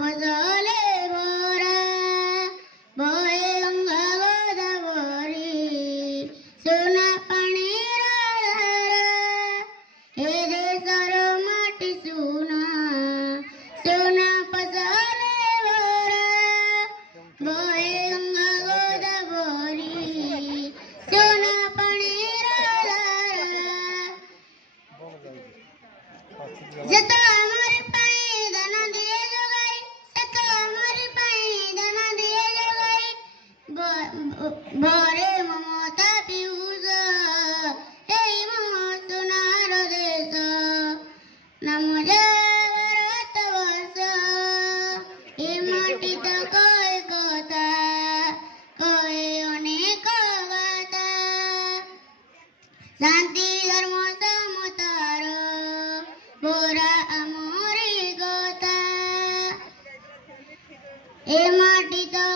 फसले भरा बहे गंगा गोदावरी सोना पाणीर धारा हे देशर माटी सुना सोना फसले भरा बहे गंगा गोदावरी सोना पाणीर धारा जत हमारे पाई धन दिए जोगाई जत हमारे पाई धन दिए जोगाई भरे ममता पियूष हे मम सोनार देश नम भारतवर्ष ए माटी तो कहे कथा कहे अनेक गाथा शांति धर्म समतार बोरा अमोरी गोता ए माटी तो